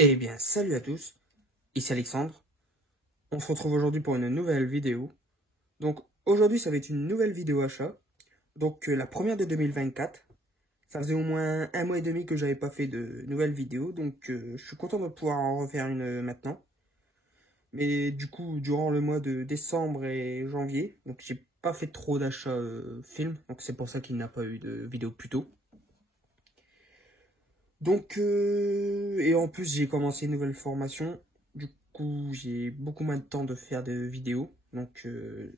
Eh bien, salut à tous, ici Alexandre. On se retrouve aujourd'hui pour une nouvelle vidéo. Donc, aujourd'hui, ça va être une nouvelle vidéo achat. Donc, la première de 2024. Ça faisait au moins un mois et demi que j'avais pas fait de nouvelles vidéos. Donc, je suis content de pouvoir en refaire une maintenant. Mais du coup, durant le mois de décembre et janvier, donc j'ai pas fait trop d'achats films. Donc, c'est pour ça qu'il n'a pas eu de vidéo plus tôt. Donc, et en plus, j'ai commencé une nouvelle formation. Du coup, j'ai beaucoup moins de temps de faire de vidéos. Donc,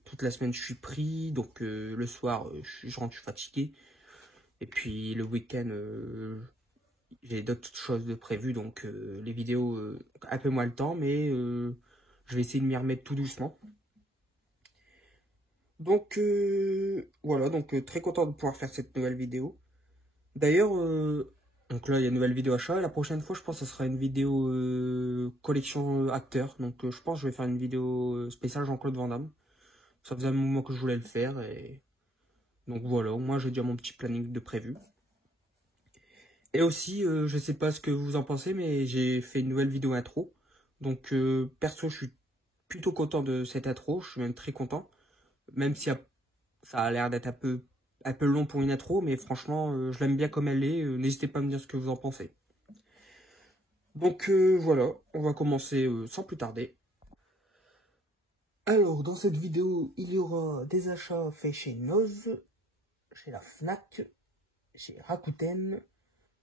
toute la semaine, je suis pris. Donc, le soir, je rentre, je suis fatigué. Et puis, le week-end, j'ai d'autres choses de prévues. Donc, les vidéos, un peu moins le temps. Mais je vais essayer de m'y remettre tout doucement. Donc, voilà. Donc, très content de pouvoir faire cette nouvelle vidéo. D'ailleurs, donc là, il y a une nouvelle vidéo achat. La prochaine fois, je pense que ce sera une vidéo collection acteurs. Donc, je pense que je vais faire une vidéo spéciale Jean-Claude Van Damme. Ça faisait un moment que je voulais le faire. Et donc, voilà. Moi, j'ai déjà mon petit planning de prévu. Et aussi, je sais pas ce que vous en pensez, mais j'ai fait une nouvelle vidéo intro. Donc, perso, je suis plutôt content de cette intro. Je suis même très content. Même si ça a l'air d'être un peu long pour une intro, mais franchement, je l'aime bien comme elle est. N'hésitez pas à me dire ce que vous en pensez. Donc voilà, on va commencer sans plus tarder. Alors, dans cette vidéo, il y aura des achats faits chez Noz, chez la Fnac, chez Rakuten,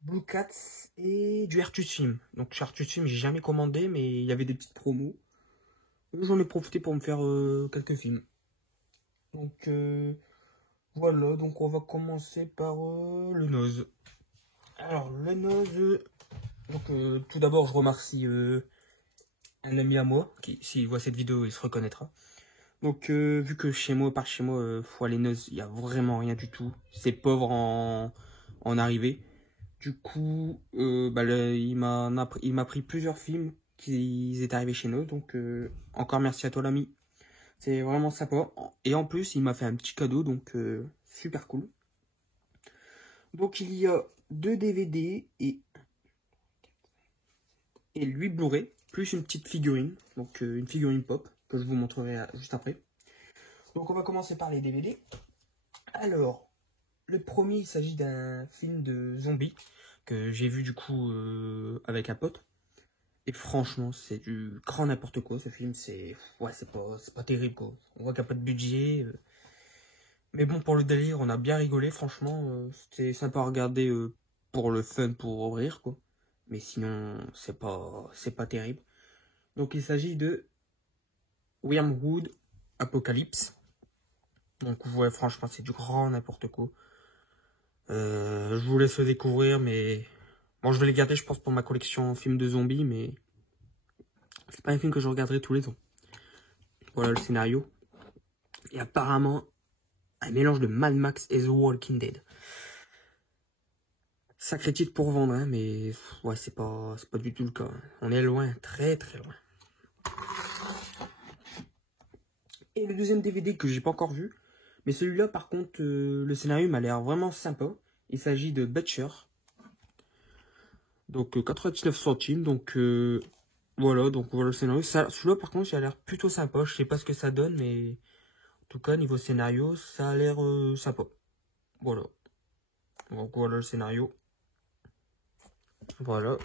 Blue Cats et du Artus Film. Donc chez Artus Film, j'ai jamais commandé, mais il y avait des petites promos. J'en ai profité pour me faire quelques films. Donc voilà, donc on va commencer par le Noz. Alors, le Noz, donc tout d'abord, je remercie un ami à moi, qui, s'il voit cette vidéo, il se reconnaîtra. Donc, vu que chez moi, par chez moi, les noces, il n'y a vraiment rien du tout. C'est pauvre en arrivée. Du coup, il m'a pris plusieurs films qui étaient arrivés chez nous. Donc, encore merci à toi, l'ami. C'est vraiment sympa. Et en plus, il m'a fait un petit cadeau, donc super cool. Donc, il y a 2 DVD et 8 Blu-ray, plus une petite figurine. Donc, une figurine pop, que je vous montrerai juste après. Donc, on va commencer par les DVD. Alors, le premier, il s'agit d'un film de zombies que j'ai vu du coup avec un pote. Et franchement, c'est du grand n'importe quoi ce film. C'est pas terrible quoi. On voit qu'il n'y a pas de budget. Mais bon, pour le délire, on a bien rigolé. Franchement, c'était sympa à regarder pour le fun, pour rire quoi. Mais sinon, c'est pas terrible. Donc, il s'agit de Wormwood Apocalypse. Donc, ouais, franchement, c'est du grand n'importe quoi. Je vous laisse le découvrir, mais bon, je vais les garder, je pense, pour ma collection films de zombies, mais c'est pas un film que je regarderai tous les ans. Voilà le scénario. Et apparemment, un mélange de Mad Max et The Walking Dead. Sacré titre pour vendre, hein, mais ouais, c'est pas du tout le cas. On est loin, très très loin. Et le deuxième DVD que j'ai pas encore vu, mais celui-là, par contre, le scénario m'a l'air vraiment sympa. Il s'agit de Butcher. Donc 99 centimes, donc voilà, donc voilà le scénario. Celui-là, par contre, il a l'air plutôt sympa. Je sais pas ce que ça donne, mais en tout cas, niveau scénario, ça a l'air sympa. Voilà. Donc voilà le scénario. Voilà.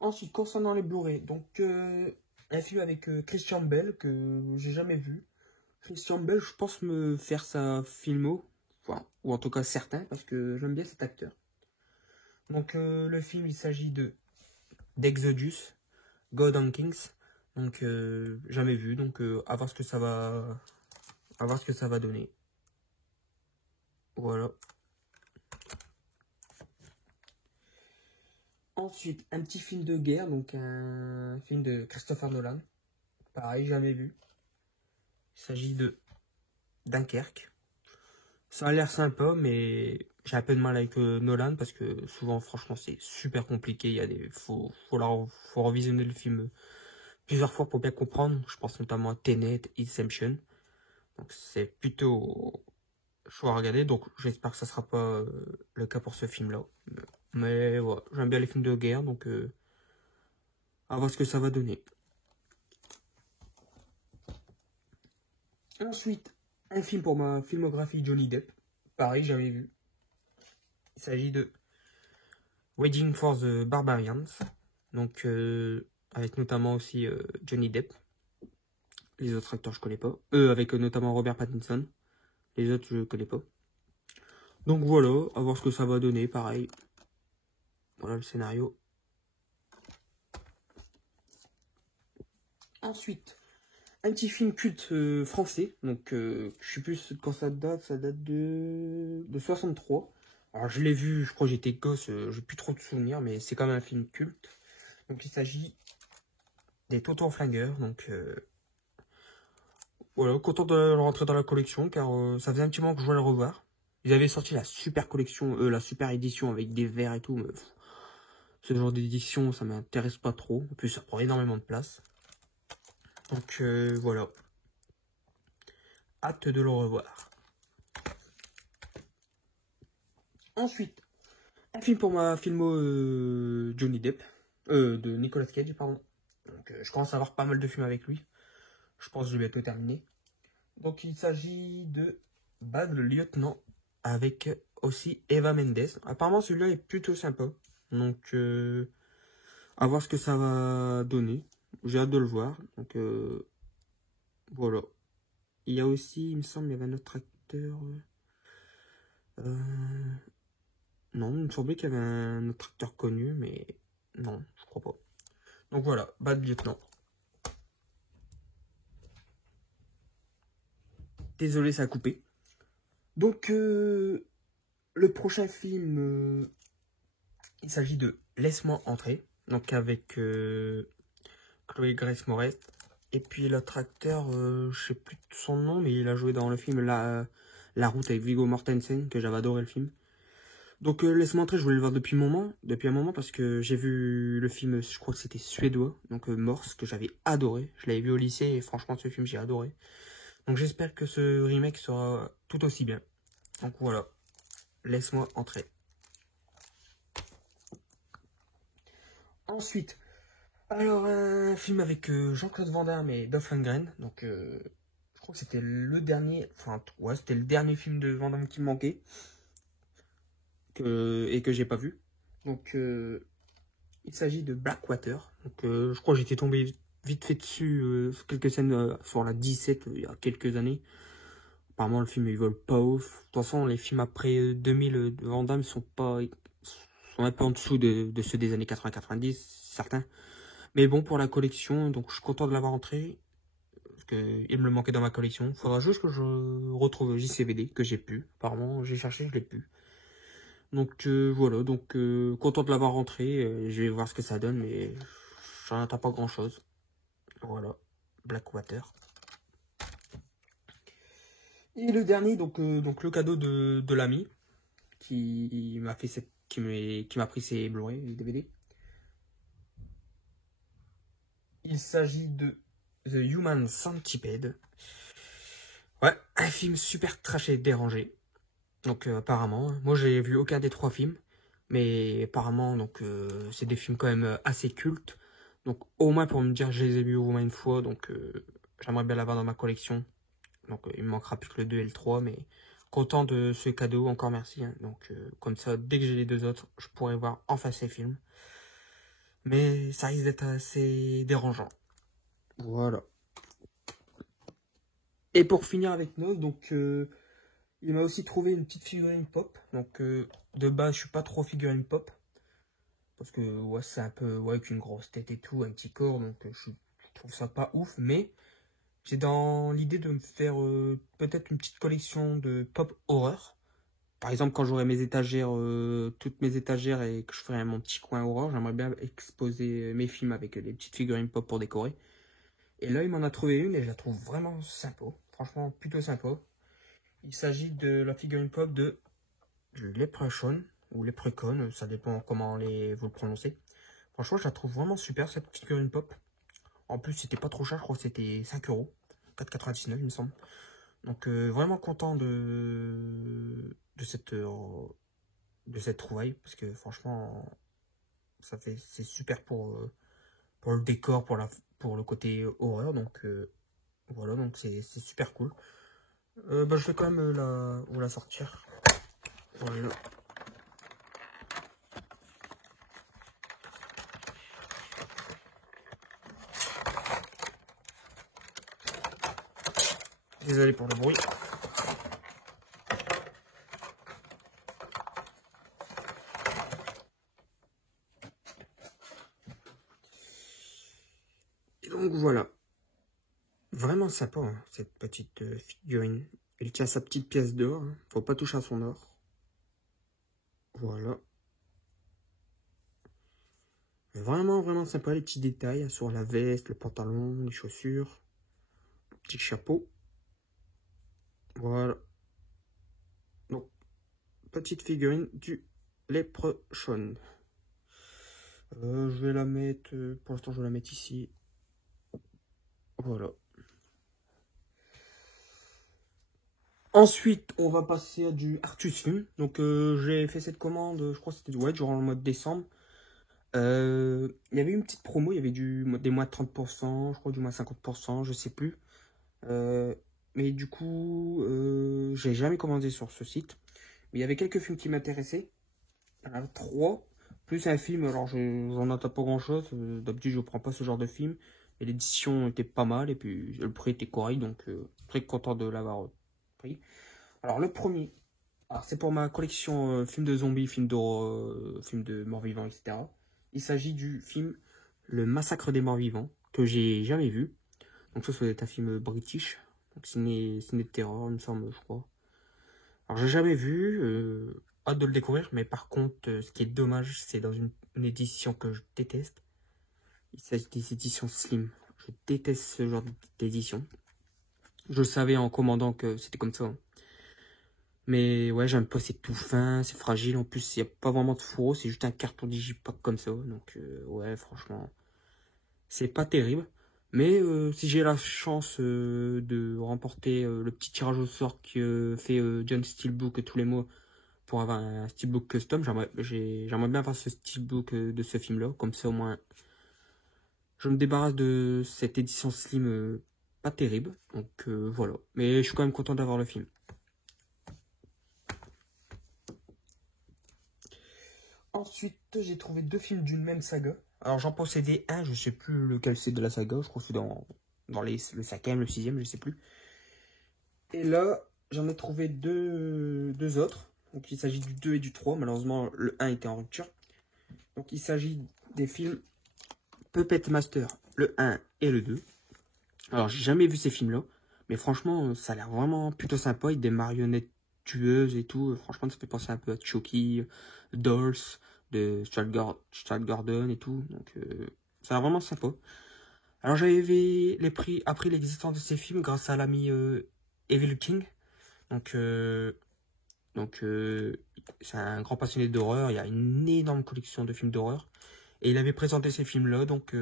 Ensuite, concernant les Blu-ray, donc un film avec Christian Bale que j'ai jamais vu. Christian Bale, je pense me faire sa filmo, enfin, ou en tout cas certains, parce que j'aime bien cet acteur. Donc le film, il s'agit d'Exodus, God and Kings. Donc jamais vu, donc à voir ce que ça va donner. Voilà. Ensuite, un petit film de guerre, donc un film de Christopher Nolan. Pareil, jamais vu. Il s'agit de Dunkerque. Ça a l'air sympa, mais j'ai un peu de mal avec Nolan parce que souvent, franchement, c'est super compliqué. Il y a faut revisionner le film plusieurs fois pour bien comprendre. Je pense notamment à Tenet, Inception. Donc c'est plutôt choix à regarder. Donc j'espère que ça sera pas le cas pour ce film-là. Mais voilà, j'aime bien les films de guerre, donc à voir ce que ça va donner. Ensuite, un film pour ma filmographie Johnny Depp. Pareil, j'avais vu. Il s'agit de Waiting for the Barbarians. Donc, avec notamment aussi Johnny Depp. Les autres acteurs, je connais pas. Avec notamment Robert Pattinson. Les autres, je connais pas. Donc voilà, à voir ce que ça va donner. Pareil. Voilà le scénario. Ensuite, un petit film culte français. Donc, je sais plus quand ça date de 63. Alors, je l'ai vu, je crois que j'étais gosse, j'ai plus trop de souvenirs, mais c'est quand même un film culte. Donc, il s'agit des Tontons Flingueurs. Donc, voilà, content de le rentrer dans la collection, car ça faisait un petit moment que je voulais le revoir. Ils avaient sorti la super collection, la super édition avec des verres et tout, mais ce genre d'édition, ça m'intéresse pas trop. En plus, ça prend énormément de place. Donc, voilà. Hâte de le revoir. Ensuite, un film pour ma filmo Johnny Depp, de Nicolas Cage, pardon. Donc, je commence à avoir pas mal de films avec lui. Je pense que je vais bientôt terminer. Donc, il s'agit de Bad Lieutenant, avec aussi Eva Mendes. Apparemment, celui-là est plutôt sympa. Donc, à voir ce que ça va donner. J'ai hâte de le voir. Donc, voilà. Il y a aussi, il me semble, il y avait un autre acteur. Non, il me semblait qu'il y avait un autre acteur connu, mais non, je crois pas. Donc voilà, Bad Lieutenant. Désolé, ça a coupé. Donc, le prochain film, il s'agit de Laisse-moi entrer. Donc avec Chloé Grace Moretz. Et puis l'autre acteur, je sais plus son nom, mais il a joué dans le film La Route avec Viggo Mortensen, que j'avais adoré le film. Donc Laisse-moi entrer, je voulais le voir depuis un moment, parce que j'ai vu le film, je crois que c'était suédois, donc Morse, que j'avais adoré. Je l'avais vu au lycée et franchement ce film j'ai adoré. Donc j'espère que ce remake sera tout aussi bien. Donc voilà, Laisse-moi entrer. Ensuite, alors un film avec Jean-Claude Van Damme et Dolph Lundgren. Donc je crois que c'était le dernier, enfin ouais, c'était le dernier film de Van Damme qui me manquait et que j'ai pas vu. Donc il s'agit de Blackwater. Donc je crois que j'étais tombé vite fait dessus quelques scènes sur la 17 il y a quelques années. Apparemment le film il vole pas ouf. De toute façon les films après 2000 de Van Damme sont un peu en dessous de ceux des années 80-90, certains. Mais bon, pour la collection, donc je suis content de l'avoir entré. Parce qu'il me le manquait dans ma collection. Faudra juste que je retrouve JCVD, que j'ai pu. Apparemment, j'ai cherché, je l'ai plus. Donc voilà, donc content de l'avoir rentré. Je vais voir ce que ça donne, mais j'en attends pas grand chose. Voilà, Blackwater. Et le dernier, donc le cadeau de l'ami qui m'a fait qui m'a pris ses Blu-ray, les DVD. Il s'agit de The Human Centipede. Ouais, un film super trash et dérangé. Donc apparemment, moi j'ai vu aucun des 3 films. Mais apparemment, donc c'est des films quand même assez cultes. Donc au moins pour me dire je les ai vus au moins une fois. Donc j'aimerais bien l'avoir dans ma collection. Donc il me manquera plus que le 2 et le 3. Mais content de ce cadeau, encore merci. Hein. Donc comme ça, dès que j'ai les 2 autres, je pourrai voir enfin ces films. Mais ça risque d'être assez dérangeant. Voilà. Et pour finir avec Noz, donc il m'a aussi trouvé une petite figurine pop. Donc de base je suis pas trop figurine pop. Parce que ouais, c'est un peu ouais, avec une grosse tête et tout, un petit corps. Donc je trouve ça pas ouf. Mais j'ai dans l'idée de me faire peut-être une petite collection de pop horreur. Par exemple quand j'aurai mes étagères, toutes mes étagères et que je ferai mon petit coin horreur, j'aimerais bien exposer mes films avec les petites figurines pop pour décorer. Et là il m'en a trouvé une et je la trouve vraiment sympa. Franchement plutôt sympa. Il s'agit de la figurine pop de Leprechaun ou Leprechaun, ça dépend comment vous le prononcez. Franchement, je la trouve vraiment super cette figurine pop. En plus, c'était pas trop cher, je crois que c'était 5 €, 4,99 il me semble. Donc vraiment content de cette trouvaille, parce que franchement, c'est super pour le décor, pour le côté horreur. Donc voilà, donc c'est super cool. Bah, je vais quand même vous la sortir. Voilà. Désolé pour le bruit. Et donc voilà. Vraiment sympa, hein, cette petite figurine. Il tient sa petite pièce d'or. Hein. Faut pas toucher à son or. Voilà. Vraiment, vraiment sympa, les petits détails sur la veste, le pantalon, les chaussures, le petit chapeau. Voilà. Donc, petite figurine du Leprechaun. Je vais la mettre, pour l'instant je vais la mettre ici. Voilà. Ensuite, on va passer à du Artus Film. Donc, j'ai fait cette commande, je crois que c'était durant le mois de décembre. Il y avait une petite promo, il y avait des moins de 30%, je crois du moins 50%, je sais plus. Mais du coup, j'ai jamais commandé sur ce site. Mais il y avait quelques films qui m'intéressaient. Il y en avait 3, plus un film, alors j'en attends pas grand chose. D'habitude, je prends pas ce genre de film. Et l'édition était pas mal, et puis le prix était correct, donc très content de l'avoir pris. Alors, le premier, c'est pour ma collection films de zombies, films d'horreur, films de morts-vivants, etc. Il s'agit du film Le Massacre des morts-vivants, que j'ai jamais vu. Donc ça doit être un film british, donc ciné de terror, il me semble, je crois. Alors j'ai jamais vu, hâte de le découvrir, mais par contre, ce qui est dommage, c'est dans une édition que je déteste. Il s'agit des éditions Slim. Je déteste ce genre d'édition. Je le savais en commandant que c'était comme ça. Hein. Mais ouais, j'aime pas, c'est tout fin, c'est fragile. En plus, il n'y a pas vraiment de fourreau, c'est juste un carton digipack comme ça. Donc ouais, franchement, c'est pas terrible. Mais si j'ai la chance de remporter le petit tirage au sort que fait John Steelbook tous les mois pour avoir un Steelbook custom, j'aimerais bien avoir ce Steelbook de ce film-là. Comme ça, au moins, je me débarrasse de cette édition Slim pas terrible. Donc voilà. Mais je suis quand même content d'avoir le film. Ensuite, j'ai trouvé 2 films d'une même saga. Alors, j'en possédais un, je sais plus lequel c'est de la saga. Je crois que c'est dans le 5e, le 6e, je sais plus. Et là, j'en ai trouvé deux autres. Donc, il s'agit du 2 et du 3. Malheureusement, le 1 était en rupture. Donc, il s'agit des films Puppet Master, le 1 et le 2. Alors, j'ai jamais vu ces films-là. Mais franchement, ça a l'air vraiment plutôt sympa. Il y a des marionnettes tueuses et tout. Franchement, ça fait penser un peu à Chucky, Dolls, de Stuart Gordon et tout. Donc, ça a l'air vraiment sympa. Alors, j'avais appris l'existence de ces films grâce à l'ami Evil King. Donc, c'est un grand passionné d'horreur. Il y a une énorme collection de films d'horreur. Et il avait présenté ces films-là. Donc,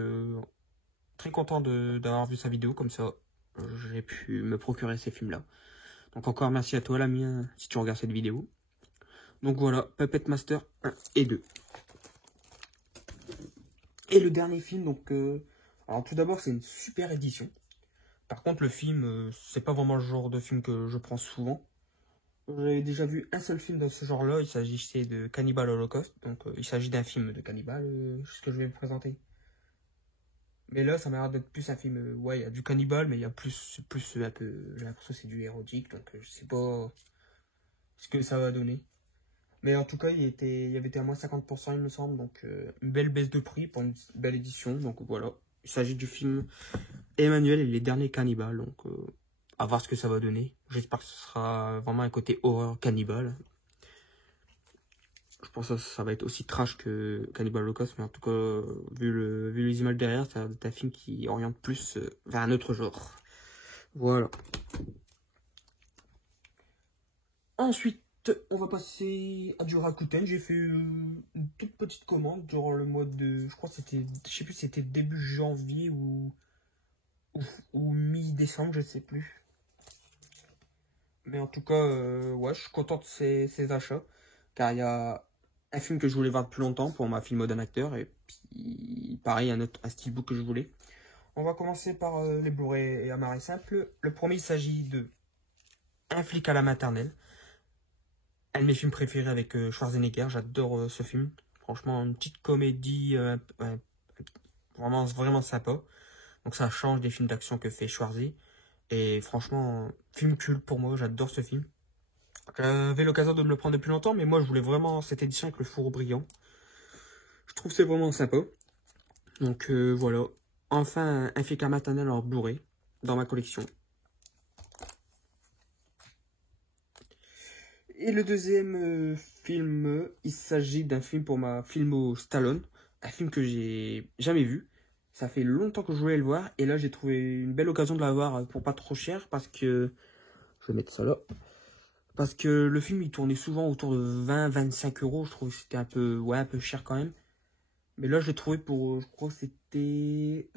très content d'avoir vu sa vidéo. Comme ça, j'ai pu me procurer ces films-là. Donc, encore merci à toi, l'ami, hein, si tu regardes cette vidéo. Donc, voilà, Puppet Master 1 et 2. Et le dernier film, donc... alors, tout d'abord, c'est une super édition. Par contre, le film, c'est pas vraiment le genre de film que je prends souvent. J'avais déjà vu un seul film de ce genre-là, il s'agissait de Cannibal Holocaust. Donc il s'agit d'un film de cannibale, ce que je vais vous présenter. Mais là, ça m'a l'air d'être plus un film, ouais, il y a du cannibale, mais il y a plus un peu, j'ai l'impression que c'est du érotique, donc je sais pas ce que ça va donner. Mais en tout cas, il y avait été à moins 50%, il me semble, donc une belle baisse de prix pour une belle édition. Donc voilà, il s'agit du film Emmanuel et les derniers cannibales, donc... à voir ce que ça va donner. J'espère que ce sera vraiment un côté horreur cannibale. Je pense que ça va être aussi trash que Cannibal Holocaust, mais en tout cas, vu les images derrière, c'est un film qui oriente plus vers un autre genre. Voilà. Ensuite, on va passer à du Rakuten. J'ai fait une toute petite commande durant le mois de... Je crois que c'était... Je sais plus si c'était début janvier ou mi-décembre, je sais plus. Mais en tout cas, ouais, je suis content de ces achats. Car il y a un film que je voulais voir depuis longtemps pour ma filmo d'un acteur. Et puis, pareil, un steelbook que je voulais. On va commencer par les Blu-ray et Amarré simple. Le premier, il s'agit de Un flic à la maternelle. Un de mes films préférés avec Schwarzenegger. J'adore ce film. Franchement, une petite comédie vraiment, vraiment sympa. Donc ça change des films d'action que fait Schwarzy. Et franchement, film culte pour moi. J'adore ce film. J'avais l'occasion de me le prendre depuis longtemps, mais moi je voulais vraiment cette édition avec le fourreau brillant. Je trouve que c'est vraiment sympa. Donc voilà. Enfin, un flic à maternelle en Blu-ray dans ma collection. Et le deuxième film, il s'agit d'un film pour ma filmo Stallone. Un film que j'ai jamais vu. Ça fait longtemps que je voulais le voir. Et là, j'ai trouvé une belle occasion de l'avoir pour pas trop cher. Parce que... Je vais mettre ça là. Parce que le film, il tournait souvent autour de 20-25 euros. Je trouvais que c'était un peu, ouais, un peu cher quand même. Mais là, je l'ai trouvé pour... Je crois que c'était...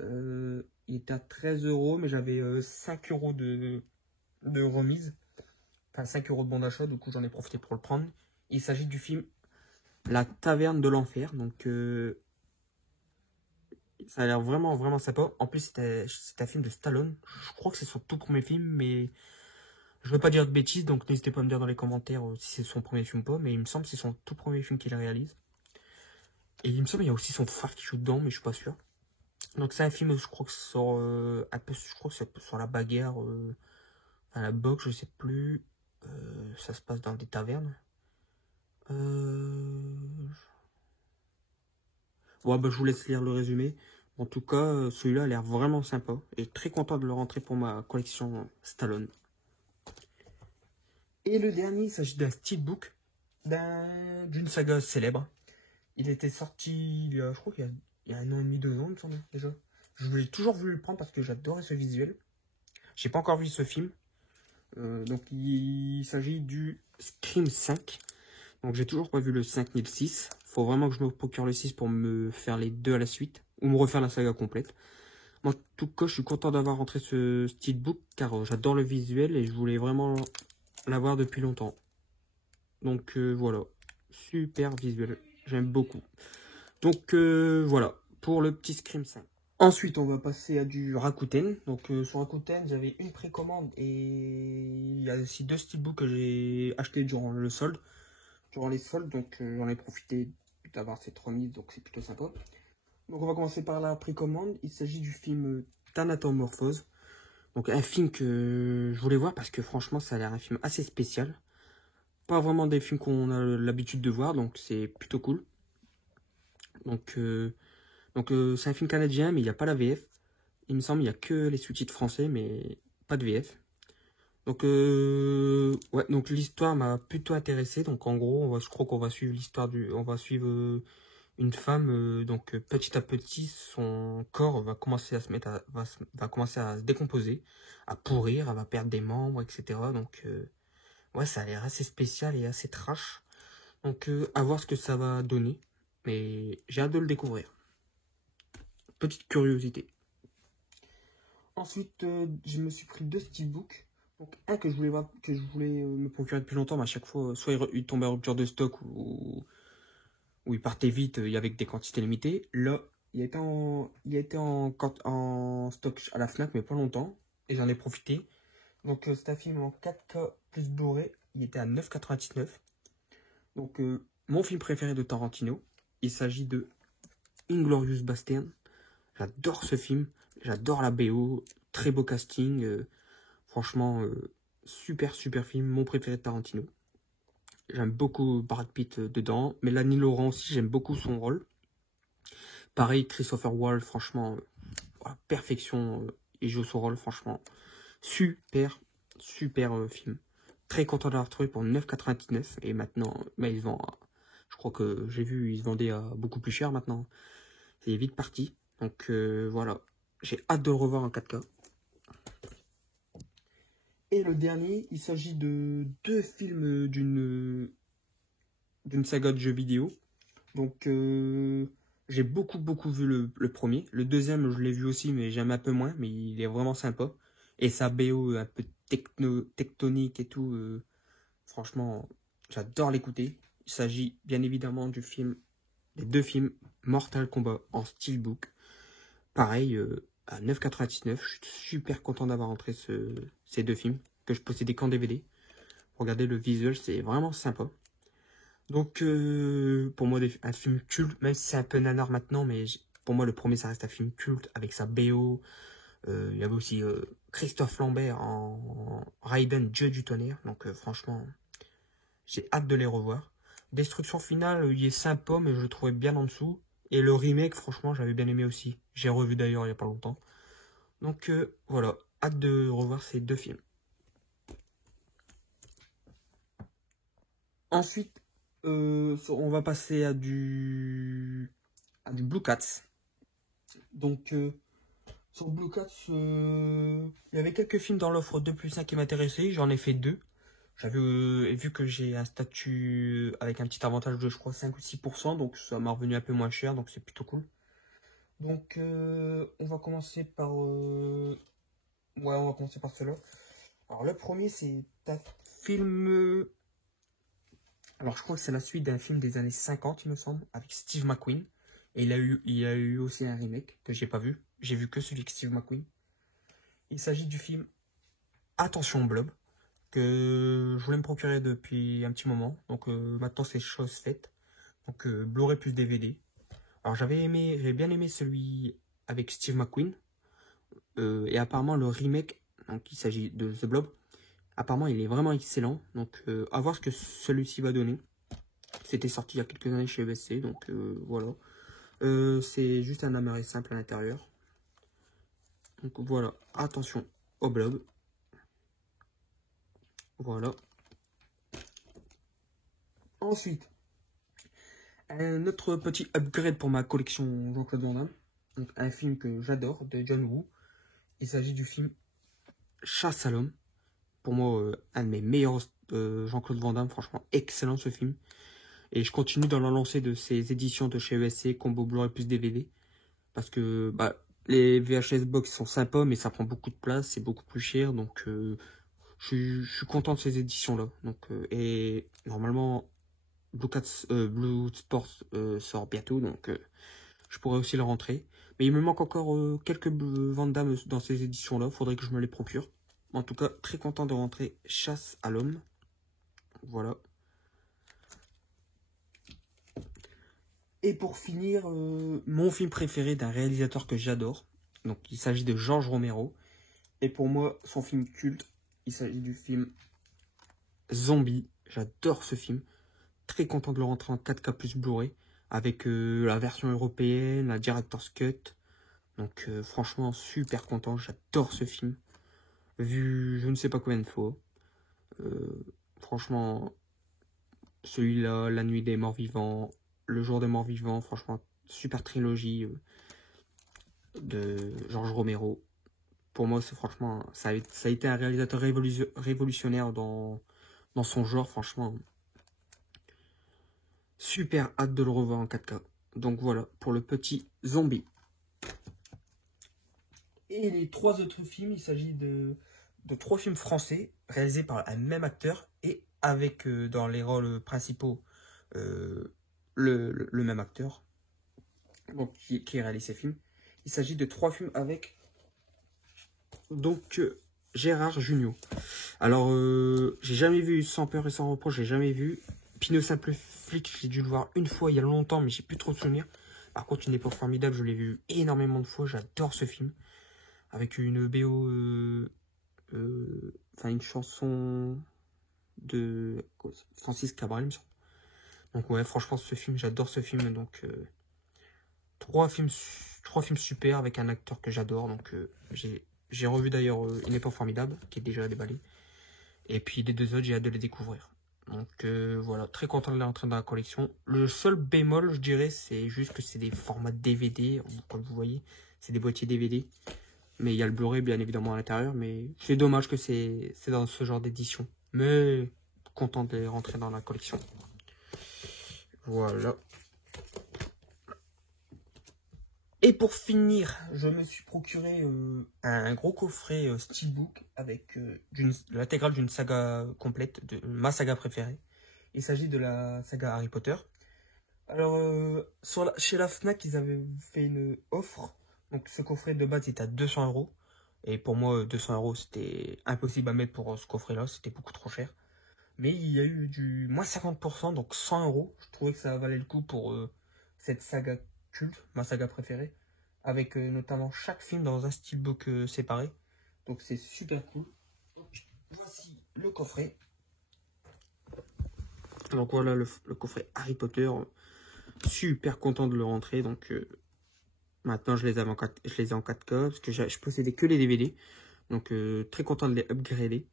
il était à 13 euros. Mais j'avais 5 euros de remise. Enfin, 5 euros de bon d'achat, du coup j'en ai profité pour le prendre. Il s'agit du film La Taverne de l'Enfer. Donc ça a l'air vraiment vraiment sympa. En plus c'est un film de Stallone. Je crois que c'est son tout premier film, mais je veux pas dire de bêtises, donc n'hésitez pas à me dire dans les commentaires si c'est son premier film ou pas. Mais il me semble que c'est son tout premier film qu'il réalise. Et il me semble qu'il y a aussi son frère qui joue dedans, mais je suis pas sûr. Donc c'est un film, je crois que sur un peu, je crois que c'est sur la bagarre, enfin la boxe, je sais plus. Ça se passe dans des tavernes. Ouais, bah, je vous laisse lire le résumé. En tout cas, celui-là a l'air vraiment sympa. Et très content de le rentrer pour ma collection Stallone. Et le dernier, il s'agit d'un steelbook d'une saga célèbre. Il était sorti, je crois qu'il y a 1 an et demi, 2 ans, il me semble, déjà. Je voulais toujours voulu le prendre parce que j'adorais ce visuel. J'ai pas encore vu ce film. Donc il s'agit du Scream 5. Donc j'ai toujours pas vu le 5 ni le 6. Faut vraiment que je me procure le 6 pour me faire les deux à la suite. Ou me refaire la saga complète. En tout cas, je suis content d'avoir rentré ce steelbook car j'adore le visuel et je voulais vraiment l'avoir depuis longtemps. Donc voilà. Super visuel. J'aime beaucoup. Donc voilà. Pour le petit Scream 5. Ensuite, on va passer à du Rakuten. Donc sur Rakuten, j'avais une précommande et il y a aussi 2 steelbooks que j'ai acheté durant le solde. Durant les soldes, donc j'en ai profité d'avoir cette remise, donc c'est plutôt sympa. Donc on va commencer par la précommande. Il s'agit du film Thanatomorphose. Donc un film que je voulais voir parce que franchement ça a l'air un film assez spécial. Pas vraiment des films qu'on a l'habitude de voir, donc c'est plutôt cool. Donc c'est un film canadien, mais il n'y a pas la VF. Il me semble il n'y a que les sous-titres français, mais pas de VF. Donc ouais, donc l'histoire m'a plutôt intéressé. Donc en gros, je crois qu'on va suivre l'histoire on va suivre une femme. Donc petit à petit, son corps va commencer à se mettre, va commencer à se décomposer, à pourrir, elle va perdre des membres, etc. Donc ouais, ça a l'air assez spécial et assez trash. Donc à voir ce que ça va donner. Mais j'ai hâte de le découvrir. Petite curiosité. Ensuite, je me suis pris 2 steelbooks. Donc un que je voulais me procurer depuis longtemps, mais à chaque fois, soit il tombait en rupture de stock ou il partait vite avec des quantités limitées. Là, il a été en stock à la Fnac, mais pas longtemps. Et j'en ai profité. Donc c'est un film en 4K plus Blu-ray. Il était à 9,99 €. Donc mon film préféré de Tarantino. Il s'agit de Inglourious Basterds. J'adore ce film. J'adore la BO. Très beau casting. Franchement, super film, mon préféré de Tarantino. J'aime beaucoup Brad Pitt dedans. Mélanie Laurent aussi, j'aime beaucoup son rôle. Pareil, Christopher Waltz, franchement, voilà, perfection. Il joue son rôle, franchement. Super film. Très content de l'avoir trouvé pour 9,99 €. Et maintenant, bah, il se vend, je crois que j'ai vu, il se vendait à beaucoup plus cher maintenant. C'est vite parti. Donc voilà, j'ai hâte de le revoir en 4K. Et le dernier, il s'agit de 2 films d'une saga de jeux vidéo. Donc j'ai beaucoup vu le premier. Le deuxième, je l'ai vu aussi, mais j'aime un peu moins, mais il est vraiment sympa. Et sa BO un peu tectonique et tout. Franchement, j'adore l'écouter. Il s'agit bien évidemment des deux films Mortal Kombat en steelbook. Pareil, à 9,99. Je suis super content d'avoir rentré ces deux films que je possédais qu'en DVD. Regardez le visuel, c'est vraiment sympa. Donc, pour moi, un film culte, même si c'est un peu nanar maintenant, mais pour moi, le premier, ça reste un film culte avec sa BO. Il y avait aussi Christophe Lambert en Raiden, Dieu du tonnerre. Donc, franchement, j'ai hâte de les revoir. Destruction finale, il est sympa, mais je le trouvais bien en dessous. Et le remake, franchement, j'avais bien aimé aussi. J'ai revu d'ailleurs il n'y a pas longtemps. Donc, voilà, hâte de revoir ces deux films. Ensuite, on va passer à du Blue Cats. Donc, sur Blue Cats, il y avait quelques films dans l'offre 2+1 qui m'intéressaient. J'en ai fait deux. J'avais vu que j'ai un statut avec un petit avantage de, je crois, 5 ou 6%. Donc, ça m'a revenu un peu moins cher. Donc, c'est plutôt cool. Donc, on va commencer par... Ouais, on va commencer par cela. Alors, le premier, c'est un film... Alors, je crois que c'est la suite d'un film des années 50, il me semble, avec Steve McQueen. Et il y a eu aussi un remake que j'ai pas vu. J'ai vu que celui avec Steve McQueen. Il s'agit du film Attention Blob, que je voulais me procurer depuis un petit moment. Donc maintenant, c'est chose faite. Donc Blu-ray plus DVD. Alors, j'avais bien aimé celui avec Steve McQueen. Et apparemment, le remake, donc il s'agit de The Blob, apparemment, il est vraiment excellent. Donc, à voir ce que celui-ci va donner. C'était sorti il y a quelques années chez ESC, donc voilà. C'est juste un amarré simple à l'intérieur. Donc voilà, attention au blob. Voilà. Ensuite, un autre petit upgrade pour ma collection Jean-Claude Van Damme. Donc un film que j'adore de John Woo. Il s'agit du film Chasse à l'homme. Pour moi, un de mes meilleurs Jean-Claude Van Damme. Franchement, excellent ce film. Et je continue dans la lancée de ces éditions de chez ESC, combo Blu-ray plus DVD. Parce que bah, les VHS box sont sympas, mais ça prend beaucoup de place, c'est beaucoup plus cher. Donc je suis content de ces éditions-là. Donc et normalement, Blue Sports sort bientôt, donc je pourrais aussi le rentrer. Mais il me manque encore quelques Van Damme dans ces éditions-là. Faudrait que je me les procure. En tout cas, très content de rentrer Chasse à l'homme. Voilà. Et pour finir, mon film préféré d'un réalisateur que j'adore. Donc il s'agit de George Romero. Et pour moi, son film culte, il s'agit du film Zombie. J'adore ce film. Très content de le rentrer en 4K plus Blu-ray. Avec la version européenne, la Director's Cut. Donc franchement, super content. J'adore ce film. Vu je ne sais pas combien de fois. Franchement, celui-là, La Nuit des Morts Vivants, Le Jour des Morts Vivants. Franchement, super trilogie de George Romero. Pour moi, c'est franchement, ça a été un réalisateur révolutionnaire dans son genre, franchement. Super hâte de le revoir en 4K. Donc voilà, pour le petit Zombie. Et les trois autres films, il s'agit de trois films français, réalisés par un même acteur, et avec, dans les rôles principaux, le même acteur, donc, qui réalise ces films. Il s'agit de trois films avec... Donc, Gérard Jugnot. Alors, j'ai jamais vu Sans peur et sans reproche, j'ai jamais vu. Pinot Simple Flic, j'ai dû le voir une fois il y a longtemps, mais j'ai plus trop de souvenirs. Par contre, Une époque formidable, je l'ai vu énormément de fois, j'adore ce film. Avec une BO, enfin une chanson de Francis Cabrel, il me semble. Donc ouais, franchement, ce film, j'adore ce film. Donc, trois films super avec un acteur que j'adore. Donc, j'ai revu d'ailleurs Une époque formidable, qui est déjà déballé. Et puis les deux autres, j'ai hâte de les découvrir. Donc voilà, très content de les rentrer dans la collection. Le seul bémol, je dirais, c'est juste que c'est des formats DVD. Comme vous voyez, c'est des boîtiers DVD. Mais il y a le Blu-ray bien évidemment à l'intérieur. Mais c'est dommage que c'est dans ce genre d'édition. Mais content de les rentrer dans la collection. Voilà. Et pour finir, je me suis procuré un gros coffret Steelbook avec l'intégrale d'une saga complète, de ma saga préférée. Il s'agit de la saga Harry Potter. Alors, chez la Fnac, ils avaient fait une offre. Donc, ce coffret de base était à 200 €. Et pour moi, 200 €, c'était impossible à mettre pour ce coffret-là. C'était beaucoup trop cher. Mais il y a eu du moins 50%, donc 100 €. Je trouvais que ça valait le coup pour cette saga culte, ma saga préférée. Avec notamment chaque film dans un steelbook séparé. Donc, c'est super cool. Donc, voici le coffret. Donc, voilà le coffret Harry Potter. Super content de le rentrer. Donc, maintenant, je les ai en 4K parce que je possédais que les DVD. Donc, très content de les upgrader.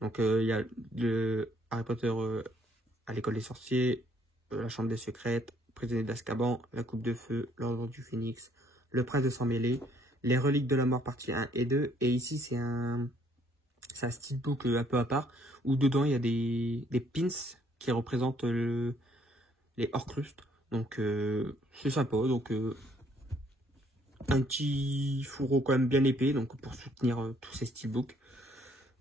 Donc, il y a le Harry Potter à l'école des sorciers, la chambre des secrètes, prisonnier d'Azkaban, la coupe de feu, l'ordre du phénix, le prince de sang mêlé, les reliques de la mort partie 1 et 2. Et ici, c'est un steelbook un peu à part où dedans, il y a des pins qui représentent les Horcruxes. Donc, c'est sympa. Donc, un petit fourreau quand même bien épais donc pour soutenir tous ces steelbooks.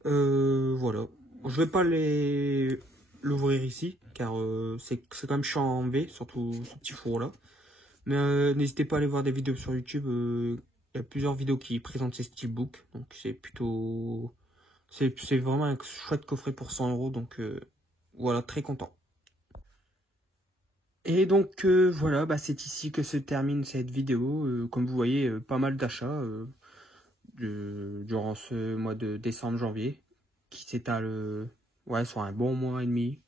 Voilà. Je vais pas l'ouvrir ici car c'est quand même chiant à enlever, surtout ce petit fourreau là. Mais n'hésitez pas à aller voir des vidéos sur YouTube. Il y a plusieurs vidéos qui présentent ces steelbooks. Donc c'est plutôt... C'est vraiment un chouette coffret pour 100 €. Donc voilà, très content. Et donc voilà, bah, c'est ici que se termine cette vidéo. Comme vous voyez, pas mal d'achats durant ce mois de décembre-janvier, qui s'étale ouais, sur un bon mois et demi.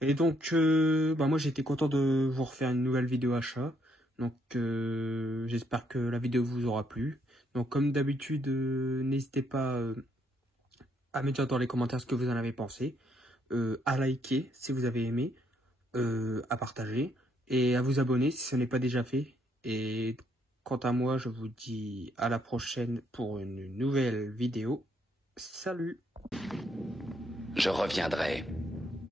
Et donc, bah, moi j'étais content de vous refaire une nouvelle vidéo achat. Donc j'espère que la vidéo vous aura plu. Donc comme d'habitude, n'hésitez pas à me dire dans les commentaires ce que vous en avez pensé, à liker si vous avez aimé, à partager et à vous abonner si ce n'est pas déjà fait. Et quant à moi, je vous dis à la prochaine pour une nouvelle vidéo. Salut! Je reviendrai.